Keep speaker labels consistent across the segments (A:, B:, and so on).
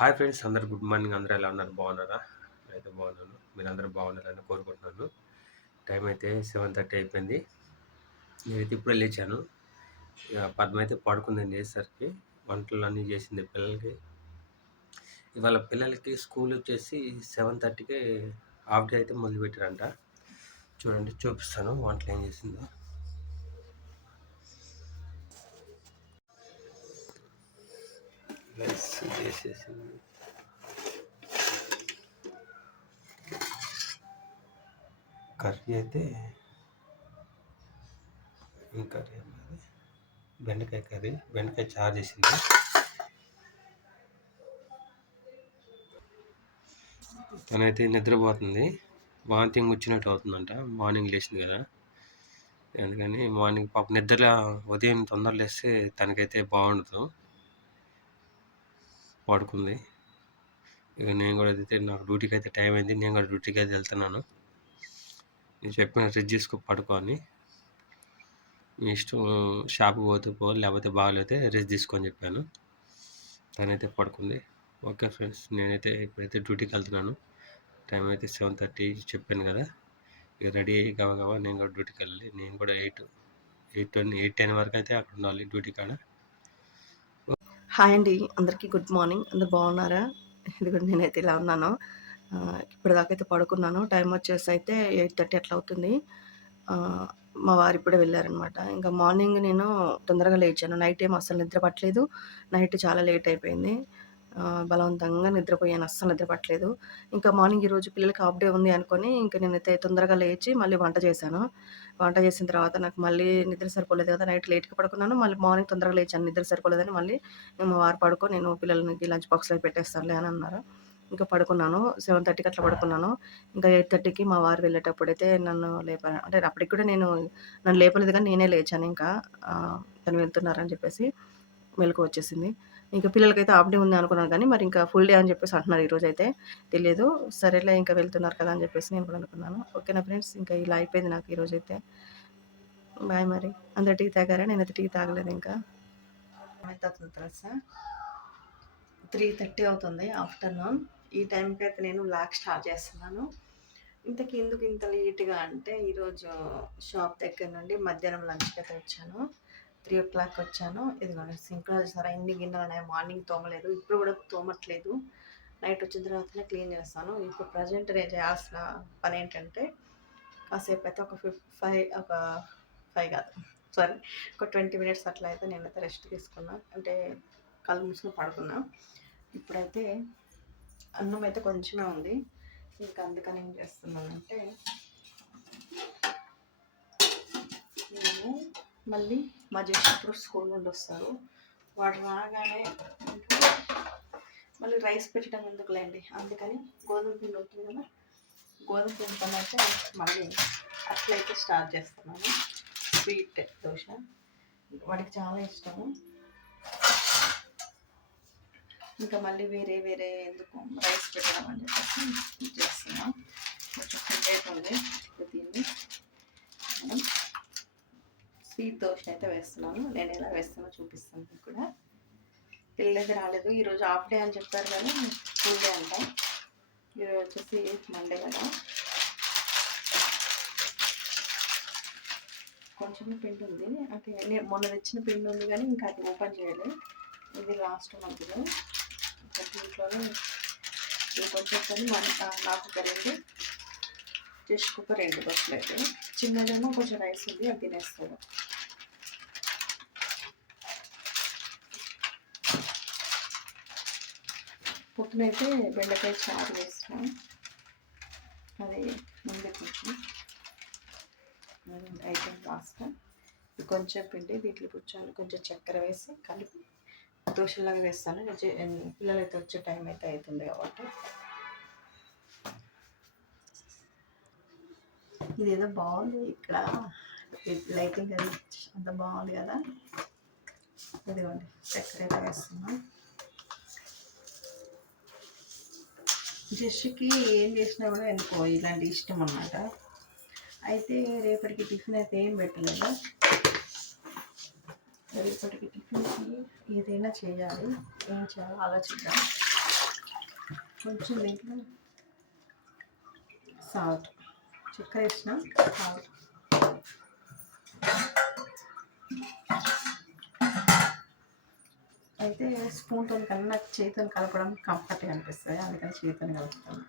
A: Hi friends అందరు good morning. అందరూ ఎలా ఉన్నారు? బాగున్నారా? అయితే బాగున్నాను. మీరు అందరూ బాగున్నారని కోరుకుంటున్నాను. టైం అయితే సెవెన్ థర్టీ అయిపోయింది. నేనైతే ఇప్పుడే లేచాను. ఇక పద్మ అయితే పడుకుంది చేసేసరికి వంటలు అన్నీ చేసింది పిల్లలకి. ఇవాళ పిల్లలకి స్కూల్ వచ్చేసి సెవెన్ థర్టీకి హాఫ్ డే అయితే మొదలుపెట్టారంట. చూడండి చూపిస్తాను వంటలు ఏం చేసిందో. రైస్ చేసేసి కర్రీ అయితే ఏం కర్రీ అన్నది బెండకాయ కర్రీ. బెండకాయ చారు చేసింది. తనైతే నిద్రపోతుంది. వాంతింగ్ వచ్చినట్టు అవుతుందంట. మార్నింగ్ లేచింది కదా. అందుకని మార్నింగ్ పాప నిద్ర ఉదయం తొందర లేస్తే తనకైతే బాగుండదు. పడుకుంది. ఇక నేను కూడా అయితే నాకు డ్యూటీకి అయితే టైం అయింది. నేను కూడా డ్యూటీకి అయితే వెళ్తున్నాను. నేను చెప్పిన రెస్ట్ చేసుకో పడుకో అని మీ ఇష్టం షాప్కి పోతే పో లేకపోతే బాగాలేతే రెస్ట్ తీసుకొని చెప్పాను. తనైతే పడుకుంది. ఓకే ఫ్రెండ్స్ నేనైతే ఇప్పుడైతే డ్యూటీకి వెళ్తున్నాను. టైం అయితే సెవెన్ థర్టీ చెప్పాను కదా. ఇక రెడీ అయ్యి కావా నేను కూడా డ్యూటీకి వెళ్ళాలి. నేను కూడా eight eight ten eight ten వరకు అయితే అక్కడ ఉండాలి డ్యూటీ కాడ.
B: హాయ్ అండి. అందరికీ గుడ్ మార్నింగ్. అందరు బాగున్నారా? ఎందుకంటే నేనైతే ఇలా ఉన్నాను. ఇప్పటిదాకైతే ఇప్పటిదాకా అయితే పడుకున్నాను. టైం వచ్చేసి అయితే ఎయిట్ థర్టీ అట్లా అవుతుంది. మా వారు ఇప్పుడే వెళ్ళారనమాట ఇంకా మార్నింగ్ నేను తొందరగా లేచాను. నైట్ ఏం అస్సలు నిద్ర పట్టలేదు. నైట్ చాలా లేట్ అయిపోయింది. బలవంతంగా నిద్రపోయాను. అస్సలు నిద్ర పట్టలేదు ఇంకా మార్నింగ్ ఈరోజు పిల్లలకి హాఫ్ డే ఉంది అనుకొని ఇంకా నేనైతే తొందరగా లేచి మళ్ళీ వంట చేశాను. వంట చేసిన తర్వాత నాకు మళ్ళీ నిద్ర సరిపోలేదు కదా నైట్ లేట్గా పడుకున్నాను. మళ్ళీ మార్నింగ్ తొందరగా లేచాను. నిద్ర సరిపోలేదని మళ్ళీ మా వారు పడుకో నేను పిల్లలకి లంచ్ బాక్స్లో పెట్టేస్తానులే అని అన్నారు. ఇంకా పడుకున్నాను. సెవెన్ థర్టీకి అట్లా పడుకున్నాను. ఇంకా ఎయిట్ థర్టీకి మా వారు వెళ్ళేటప్పుడైతే నన్ను లేపాను అంటే అప్పటికి కూడా నేను నన్ను లేపలేదు కానీ నేనే లేచాను ఇంకా. తను వెళ్తున్నారని చెప్పేసి. మెలకు వచ్చేసింది. ఇంకా పిల్లలకైతే హాఫ్ డే ఉంది అనుకున్నాను కానీ మరి ఇంకా ఫుల్ డే అని చెప్పేసి అంటున్నారు ఈరోజు అయితే. తెలియదు సరేలే ఇంకా వెళ్తున్నారు కదా అని చెప్పేసి నేను కూడా అనుకున్నాను. ఓకేనా ఫ్రెండ్స్? ఇంకా ఇలా అయిపోయింది నాకు ఈరోజు అయితే. బాయ్ మరి. అందరు టీ తాగారా? నేనైతే టీ తాగలేదు ఇంకా. అవుతుంది తెలుసా త్రీ థర్టీ అవుతుంది ఆఫ్టర్నూన్. ఈ టైంకి అయితే నేను బ్లాక్ స్టార్ట్ చేస్తున్నాను. ఇంతకి ఎందుకు ఇంత లేట్గా అంటే ఈరోజు షాప్ దగ్గర నుండి మధ్యాహ్నం లంచ్కి అయితే వచ్చాను. త్రీ ఓ క్లాక్ వచ్చాను. ఇదిగోండి సింక్లో చూసారా ఎన్ని గిన్నెలు ఉన్నాయి. మార్నింగ్ తోమలేదు. ఇప్పుడు కూడా తోమట్లేదు. నైట్ వచ్చిన తర్వాతనే క్లీన్ చేస్తాను. ఇప్పుడు ప్రజెంట్ నేను చేయాల్సిన పని ఏంటంటే కాసేపు అయితే ఒక ఫిఫ్ ఫైవ్ ఒక ఫైవ్ కాదు. సారీ ఒక ట్వంటీ మినిట్స్ అట్లా అయితే నేనైతే రెస్ట్ తీసుకున్నా. అంటే కళ్ళు మూసుకుని పడుకున్నా. ఇప్పుడైతే అన్నం అయితే కొంచెమే ఉంది. ఇంకా అందుకని ఏం చేస్తున్నానంటే నేను మళ్ళీ మా చేసినప్పుడు స్కూల్ నుండి వస్తారు. వాడు రాగానే మళ్ళీ రైస్ పెట్టడం ఎందుకులేండి? అందుకని గోధుమ పిండి ఉంటుంది కదా గోధుమ పిండి పని అయితే మళ్ళీ అట్లయితే స్టార్ట్ చేస్తున్నాను. స్వీట్ దోశ వాడికి చాలా ఇష్టము. ఇంకా మళ్ళీ వేరే వేరే ఎందుకు రైస్ పెట్టడం అని చెప్పేసి ఇది చేస్తున్నా కొంచెం పిండి అవుతుంది దీన్ని మనం స్వీట్ దోశ అయితే వేస్తున్నాను. నేను ఎలా వేస్తానో చూపిస్తాను మీకు కూడా. పిల్లలకి రాలేదు. ఈరోజు హాఫ్ డే అని చెప్పారు కానీ ఫుల్ డే అంట. ఈరోజు వచ్చేసి మండే కదా. కొంచెం పిండి ఉంది. అది నేను మొన్న తెచ్చిన పిండి ఉంది కానీ ఇంకా అది ఓపెన్ చేయలేదు ఇది లాస్ట్ మంత్లో దీంట్లోనే కొంచెం మన నాకు ఒక రెండు జస్ట్ ఒక రెండు బస్సులు అయితే. చిన్నదేమో కొంచెం రైస్ ఉంది అది తినేస్తాను. పొద్దునైతే బెండకాయ చారు వేస్తాం అది ముందే కొంచెం ఐటమ్ లాస్ట్ కొంచెం పిండి వీటిలో కూర్చొని కొంచెం చక్కెర వేసి కలిపి దోశలాగా వేస్తాను. పిల్లలు అయితే వచ్చే టైం అయితే అవుతుంది కాబట్టి. ఇదేదో బాగుంది. ఇక్కడ లైటింగ్ అది అంత బాగుంది కదా. ఇదిగోండి చక్కెర అయితే వేస్తున్నాం. జస్ట్కి ఏం చేసినా కూడా ఎందుకో ఇలాంటి ఇష్టం అన్నమాట. అయితే రేపటికి టిఫిన్ అయితే ఏం పెట్టలేదు. రేపటికి టిఫిన్కి ఏదైనా చేయాలి. ఏం చేయాలో ఆలోచిద్దాం. కొంచెం దీంట్లో సాల్ట్. చక్కెర వేసిన సాల్ట్. అయితే స్పూన్తో కన్నా నాకు చేతితో కలపడం కంఫర్ట్గా అనిపిస్తుంది. అందుకని చేతితో కలుపుతాను.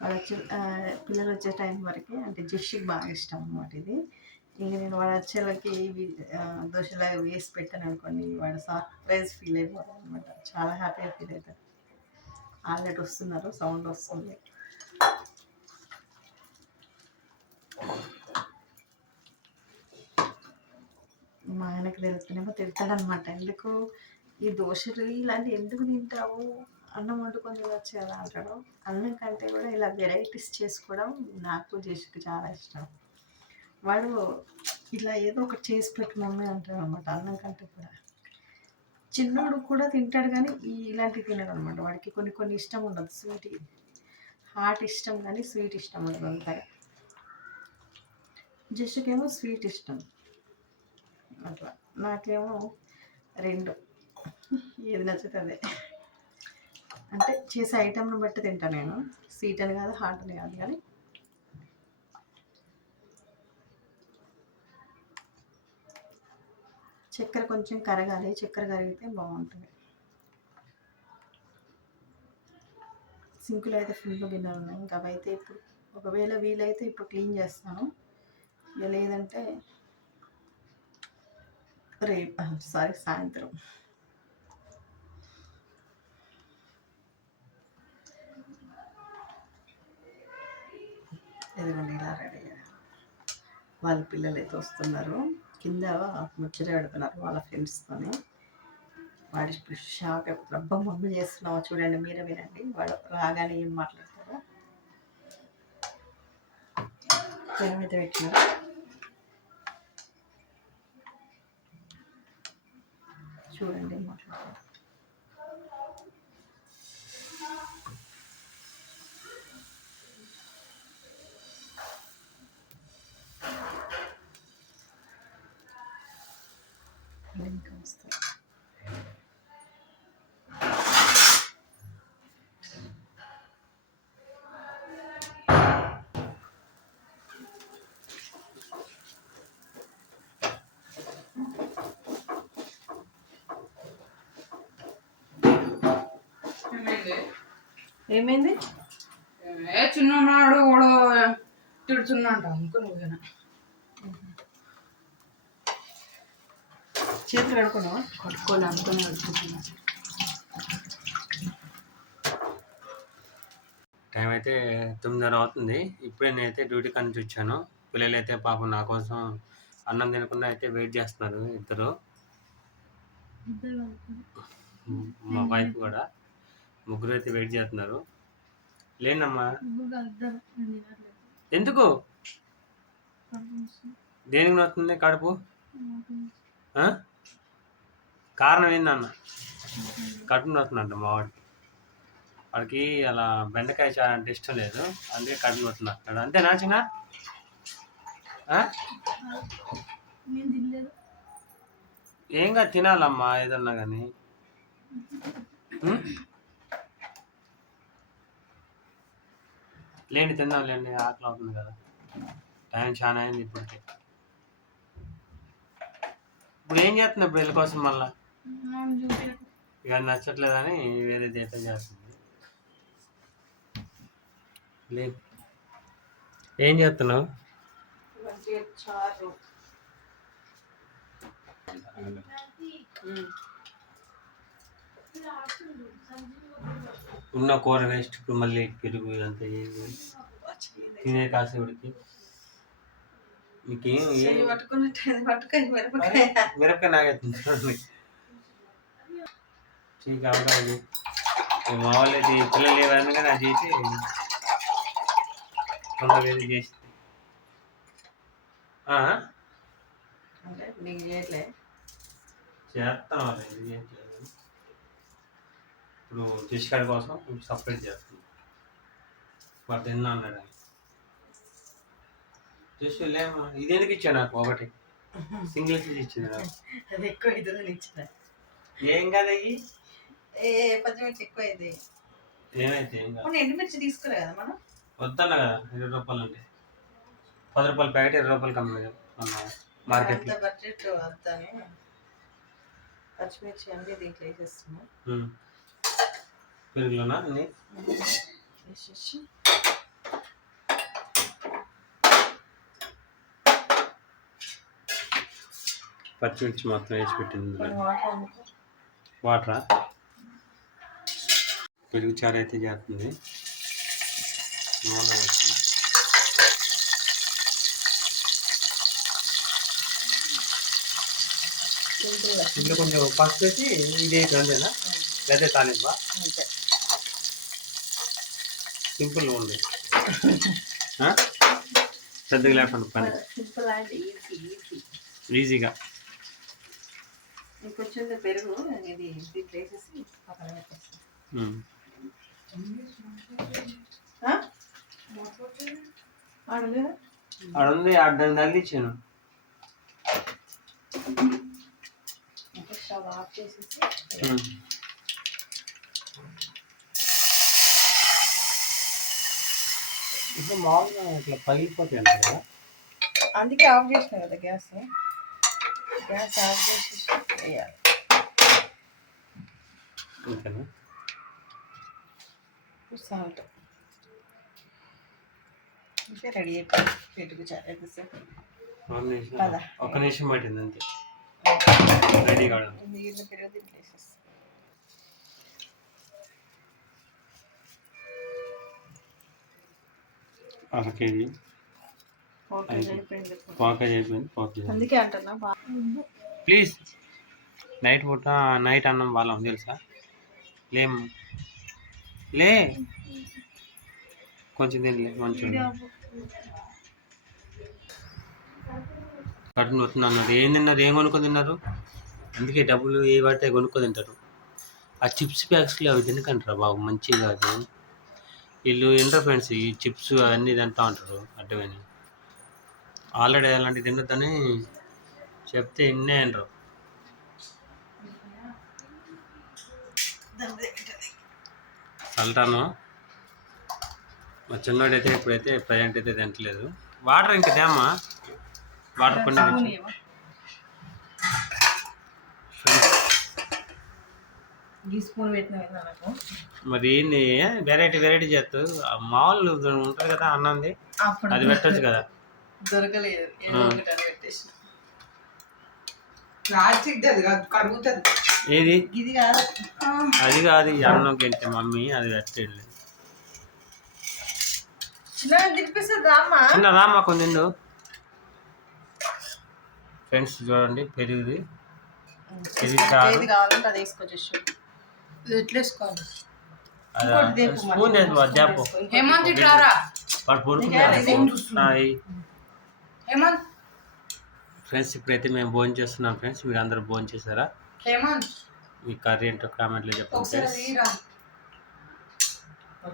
B: వాళ్ళు వచ్చి పిల్లలు వచ్చే టైం వరకు అంటే జెస్సికి బాగా ఇష్టం అనమాట ఇది. ఇంక నేను వాడు వచ్చేలోకి ఇవి ఆ, దోశలాగా వేసి పెట్టాను అనుకోండి వాడు సర్ప్రైజ్ ఫీల్ అయిపోతాడు అనమాట చాలా హ్యాపీగా ఫీల్ అవుతాడు. ఆల్రెడీ వస్తున్నారు సౌండ్ వస్తుంది. మా ఆయనకు తిరుగుతున్నామో తిడతాడనమాట. ఎందుకు? ఈ దోశలు ఇలాంటి ఎందుకు తింటావు? అన్నం వండుకొని తినొచ్చు కదా అంటాడు. అన్నం కంటే కూడా ఇలా వెరైటీస్ చేసుకోవడం నాకు జేసుకి చాలా ఇష్టం. వాడు ఇలా ఏదో ఒకటి చేసి పెట్టు మమ్మీ అంటాడు అనమాట అన్నం కంటే కూడా. చిన్నోడు కూడా తింటాడు కానీ ఇలాంటివి తినడు అనమాట వాడికి. కొన్ని కొన్ని ఇష్టం ఉండదు. స్వీట్ హాట్ ఇష్టం కానీ స్వీట్ ఇష్టం ఉండదు అంతగా. జస్ట్కేమో స్వీట్ ఇష్టం. నాకేమో రెండు. ఏది నచ్చుతుంది అంటే చేసే ఐటెంను బట్టి తింటాను నేను. స్వీట్ అని కాదు హాట్ అని కాదు కానీ. చక్కెర కొంచెం కరగాలి. చక్కెర కరిగితే బాగుంటుంది. సింకులు అయితే ఫుల్ గిన్నెలు ఉన్నాయి. ఇంకా అవైతే ఇప్పుడు ఒకవేళ వీలైతే ఇప్పుడు క్లీన్ చేస్తాను. ఇక లేదంటే రేపు సారీ సాయంత్రం ఇదిగోండి ఇలా రెడీ వాళ్ళ పిల్లలు అయితే వస్తున్నారు. కింద ముచ్చట పెడుతున్నారు వాళ్ళ ఫ్రెండ్స్తోని వాడి షాక్ రబ్బ అబ్బా మమ్మీ చేస్తున్నావా? చూడండి మీరే వినండి. వాడు రాగానే ఏం మాట్లాడతారో. ఏమైతే పెట్టినారు చూడండి ఏం మాట్లాడతారు ఇంకా ఏమైంది?
C: ఏ చిన్ననాడు కూడా తిడుతున్నంట అనుకో నువ్వేనా
B: చేతులు కడుకున్నావా
C: కట్టుకోలే అనుకుని అడుగుతున్నా
A: టైం అయితే తొమ్మిదిన్నర అవుతుంది. ఇప్పుడే నేనైతే డ్యూటీ నుంచి వచ్చాను. పిల్లలు అయితే పాపం నా కోసం అన్నం తినకుండా అయితే వెయిట్ చేస్తున్నారు ఇద్దరు. మా వైఫ్ కూడా. ముగ్గురు అయితే వెయిట్ చేస్తున్నారు. లేనమ్మా. ఎందుకు? దేనికి నొస్తుంది కడుపు? కారణం ఏందన్న? కడుపు నొస్తుందంట మా వాడికి వాడికి అలా బెండకాయ చాలా అంటే ఇష్టం లేదు. అందుకే కడుపు నొస్తుంది అంటాడు అంతేనా చిన్న? ఆ? ఏం కాదు తినాలమ్మా ఏదన్నా కానీ. లేండి తిందాం లేండి ఆకలి అవుతుంది కదా. టైం చాలా అయింది ఇప్పటికే. ఇప్పుడు ఏం చేస్తుంది ఇప్పుడు వీళ్ళ కోసం మళ్ళా? ఇక నచ్చట్లేదని వేరేది అయితే చేస్తుంది. లేదు. ఏం చేస్తున్నావు?
B: చారు.
A: ఉన్న కూర వేస్ట్ ఇప్పుడు మళ్ళీ పెరుగు ఇదంతా తినే కాసేవుడికి మీకేం
B: మిరపకాయ.
A: నాగేస్తుంది చీక అవకాదు మా వాళ్ళైతే పిల్లలు ఏవైనా కానీ చేసి తొందరగా చేసి చేస్తాం వాళ్ళు ఎందుకు ఇప్పుడు కర్రీ కోసం సపరేట్ చేస్తాను వాడు తిన్నా అన్నాడు? జస్ట్ లేమ్మా ఇది ఎందుకు ఇచ్చా నాకు ఒకటి? సింగిల్ పీస్ ఇచ్చింది నాకు.
B: అది ఎక్కువ ఇదని ఇచ్చిన
A: ఏం కదా అయ్యి
B: ఏ పచ్చిమిర్చి ఎక్కువ అయింది
A: ఏమైతే ఏం కాదు.
B: ఎండుమిర్చి తీసుకురా కదా మనం?
A: వద్దన్న కదా ఇరవై రూపాయలు అంటే. పది రూపాయల ప్యాకెట్ ఇరవై మన మార్కెట్లో
B: అంత బడ్జెట్ వద్దని? పచ్చిమిర్చి అన్ని దీంట్లో వేసేస్తున్నాం.
A: పెరుగులోనా అన్ని
B: వేసేసి
A: పచ్చిమిర్చి మొత్తం వేసి పెట్టింది ఇందులో.
B: కొన్ని వాటర్ అందుకో.
A: వాటరా పెరుగు చారు అయితే చేస్తుంది నూనె వేస్తుంది.
B: సింపుల్గా.
A: కొంచెం పసుపు వేసి ఇది వేసి అంతేనా లేదా తాలింపా
B: అంతే
A: సింపుల్గా ఉంది? పెద్దగా లేకుండా పని.
B: సింపుల్ అండ్ ఈజీ ఈజీ
A: ఈజీగా
B: ఇంకొచ్చింది పెరుగు ఇది వేసేసి పక్కన
A: తగిలిచ్చాను
B: స్టవ్ ఆఫ్ చేసేసి
A: ఉమ్. ఇప్పుడు మామూలుగా ఇట్లా పగిలిపోతాయి అంట కదా?
B: అందుకే ఆఫ్ చేసిన కదా గ్యాస్? గ్యాస్ ఆఫ్ చేసి వేయాలి
A: ఓకేనా
B: సాల్ట్. ఇంకా రెడీ అయిపోయింది. పెట్టుకు చాలా
A: ఒక నిమిషం పట్టింది అంతే. రెడీ కావడం.
B: పెరుగు దీంట్లో
A: అర కేజీ. పాకేజ్ అయిపోయింది పాకేజ్ ప్లీజ్. నైట్ పూట నైట్ అన్నం వాళ్ళం తెలుసా? లేం. లే. కొంచెం తినలే మంచిగా కడుపు వస్తుంది అన్నారు ఏం తిన్నారు? ఏం కొనుక్కొని తిన్నారు? అందుకే డబ్బులు ఏ పడితే కొనుక్కొని తింటారు. ఆ చిప్స్ ప్యాక్స్లో అవి తినకంటారా బాబు మంచిగా కాదు. వీళ్ళు ఇంటర్ ఫ్రెండ్స్ ఈ చిప్స్ అవన్నీ తింటా ఉంటారు అడ్డమని. ఆల్రెడీ అలాంటివి తినొద్దని చెప్తే ఇన్నే అంటారు. సల్టాను మా చిన్నోడైతే ఇప్పుడైతే ప్రజెంట్ అయితే తింటలేదు వాటర్ ఇంకా తేమ్మా? వాటర్ కొన్ని
B: ఈ స్పూన్ పెట్టిన కదా నాకు.
A: మరి ఏంది? వెరైటీ వెరైటీ చేస్తూ ఆ మామూలు ఉంటుంది కదా అన్నంది. అది పెట్టచ్చు కదా.
B: దొరకలేదు.
C: ప్లాస్టిక్ అది కాదు కడుగుతుంది
A: ఏది?
B: ఇది కాదు.
A: అది కాదు అన్నం తింటే మమ్మీ అది పెట్టేది.
B: చిన్న రామ్మా
A: కొంచెం ఫ్రెండ్స్ చూడండి పెరుగుది.
B: కావాలంటే అది వేసుకోవచ్చు
A: స్పూన్ వాడు పడుకుంటున్నాయి
C: హేమంత్?
A: ఫ్రెండ్స్ ఇప్పుడైతే మేము భోజనం చేస్తున్నాం ఫ్రెండ్స్. మీరు అందరూ భోజనం చేశారా?
C: హేమంత్?
A: మీ కర్రీ ఏంటో కామెంట్లో చెప్పండి ఫ్రెండ్స్.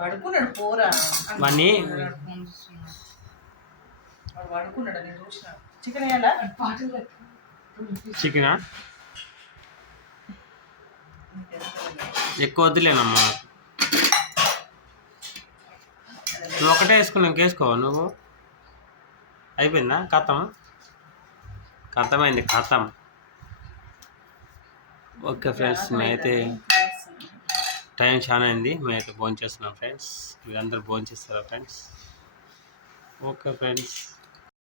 B: పడుకున్నాడు పోరా. పడుకున్నాడు నేను చూసిన. చికెన్.
A: చికెనా? ఎక్కువ వద్దులేనమ్మా. నువ్వు ఒకటే వేసుకున్నావు వేసుకోవా నువ్వు? అయిపోయిందా? కథం కథమైంది కథం ఓకే ఫ్రెండ్స్ మేమైతే టైం చాలా అయింది. మేమైతే భోజనం చేస్తున్నాం ఫ్రెండ్స్. మీరందరూ భోజనం చేస్తారా ఫ్రెండ్స్? Okay friends.